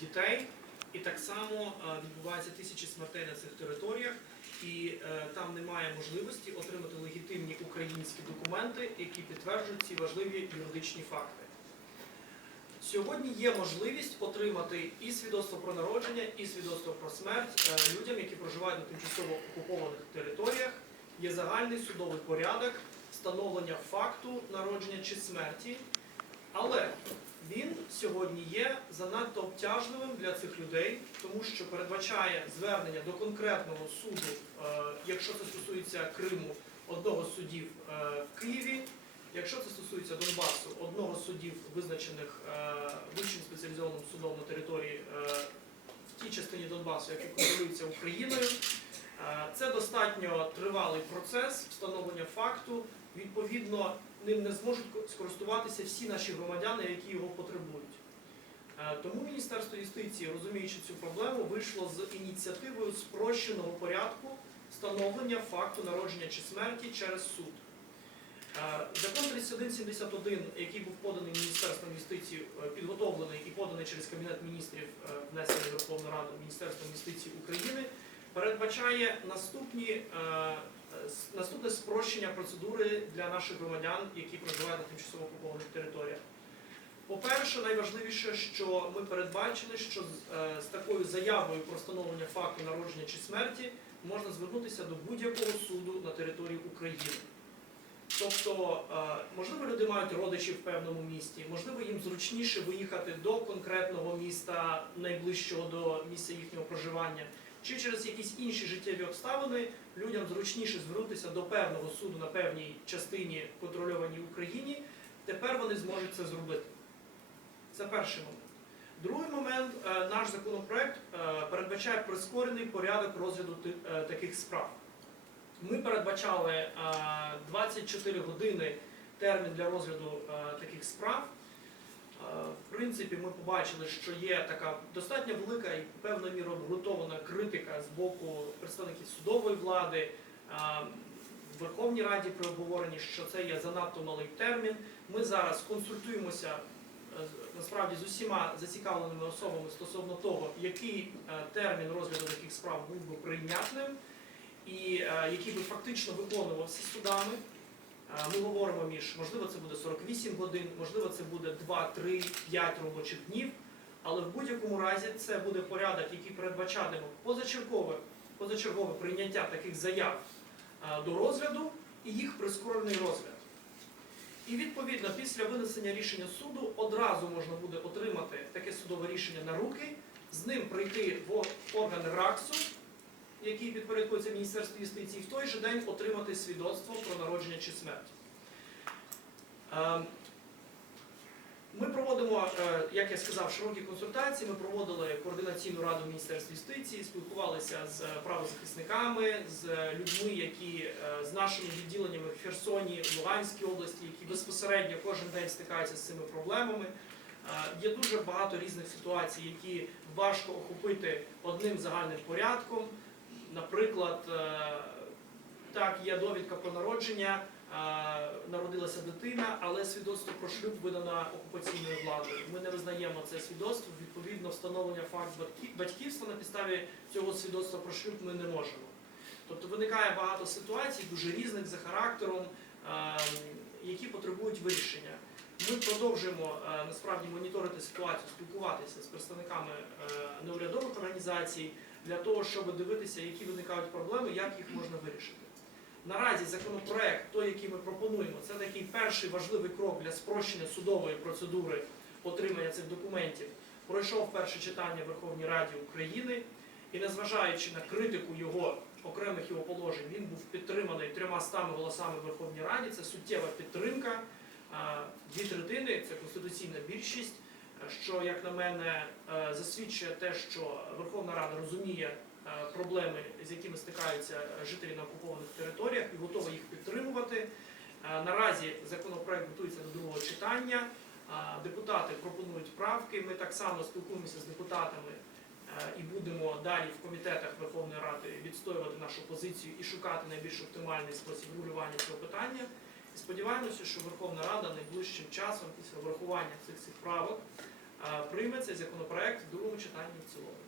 дітей, і так само е, відбувається тисячі смертей на цих територіях, і е, там немає можливості отримати легітимні українські документи, які підтверджують ці важливі юридичні факти. Сьогодні є можливість отримати і свідоцтво про народження, і свідоцтво про смерть е, людям, які проживають на тимчасово окупованих територіях. Є загальний судовий порядок встановлення факту народження чи смерті, але він сьогодні є занадто обтяжливим для цих людей, тому що передбачає звернення до конкретного суду, е, якщо це стосується Криму, одного з судів е, в Києві. Якщо це стосується Донбасу, одного з судів, визначених е, вищим спеціалізованим судом на території в тій частині Донбасу, яка контролюється Україною, це достатньо тривалий процес встановлення факту. Відповідно, ним не зможуть скористуватися всі наші громадяни, які його потребують. Е, Тому Міністерство юстиції, розуміючи цю проблему, вийшло з ініціативою спрощеного порядку встановлення факту народження чи смерті через суд. Е, Закон 3171, який був поданий Міністерством юстиції, е, підготовлений і поданий через Кабінет міністрів, внесений Верховну Раду Міністерством юстиції України, передбачає наступні, наступне спрощення процедури для наших громадян, які проживають на тимчасово окупованих територіях. По-перше, найважливіше, що ми передбачили, що з, е, такою заявою про встановлення факту народження чи смерті можна звернутися до будь-якого суду на території України. Тобто, е, можливо, люди мають родичів в певному місті, можливо, їм зручніше виїхати до конкретного міста, найближчого до місця їхнього проживання, чи через якісь інші життєві обставини людям зручніше звернутися до певного суду на певній частині контрольованій Україні. Тепер вони зможуть це зробити. Це перший момент. Другий момент, е, наш законопроект е, передбачає прискорений порядок розгляду е, таких справ. Ми передбачали е, 24 години термін для розгляду таких справ. Принципі, ми побачили, що є така достатньо велика і певною мірою обґрунтована критика з боку представників судової влади в Верховній Раді при обговоренні, що це є занадто малий термін. Ми зараз консультуємося е, насправді з усіма зацікавленими особами стосовно того, який е, термін розгляду таких справ був би прийнятним і е, який би фактично виконувався судами. Е, Ми говоримо між, можливо, це буде 48 годин, можливо, це буде 2, 3, 5 робочих днів, але в будь-якому разі це буде порядок, який передбачатиме позачергове, позачергове прийняття таких заяв е, до розгляду і їх прискорений розгляд. І відповідно після винесення рішення суду одразу можна буде отримати таке судове рішення на руки, з ним прийти в органи РАКСу, який підпорядкується Міністерству юстиції, в той же день отримати свідоцтво про народження чи смерть. Е, Ми проводимо, е, як я сказав, широкі консультації. Ми проводили координаційну раду Міністерства юстиції, спілкувалися з правозахисниками, з людьми, які е, з нашими відділеннями в Херсоні, в Луганській області, які безпосередньо кожен день стикаються з цими проблемами. Е, Є дуже багато різних ситуацій, які важко охопити одним загальним порядком. Наприклад, е, так, є довідка про народження, е, народилася дитина, але свідоцтво про шлюб видано окупаційною владою. Ми не визнаємо це свідоцтво. Відповідно, встановлення факт батьківства на підставі цього свідоцтва про шлюб ми не можемо. Тобто виникає багато ситуацій, дуже різних за характером, е, які потребують вирішення. Ми продовжуємо е, насправді моніторити ситуацію, спілкуватися з представниками е, неурядових організацій для того, щоб дивитися, які виникають проблеми, як їх можна вирішити. Наразі законопроект, той, який ми пропонуємо, це такий перший важливий крок для спрощення судової процедури отримання цих документів. Пройшов перше читання в Верховній Раді України, і незважаючи на критику його окремих його положень, він був підтриманий трьома стами голосами в Верховній Раді. Це суттєва підтримка. Дві третини це конституційна більшість, що, як на мене, е, засвідчує те, що Верховна Рада розуміє е, проблеми, з якими стикаються жителі на окупованих територіях, і готова їх підтримувати. Е, Наразі законопроект готується до другого читання. Депутати пропонують правки. Ми так само спілкуємося з депутатами і будемо далі в комітетах Верховної Ради відстоювати нашу позицію і шукати найбільш оптимальний спосіб регулювання цього питання. Сподіваємося, що Верховна Рада найближчим часом, після врахування цих цих правок, е, прийме цей законопроект в другому читанні в цілому.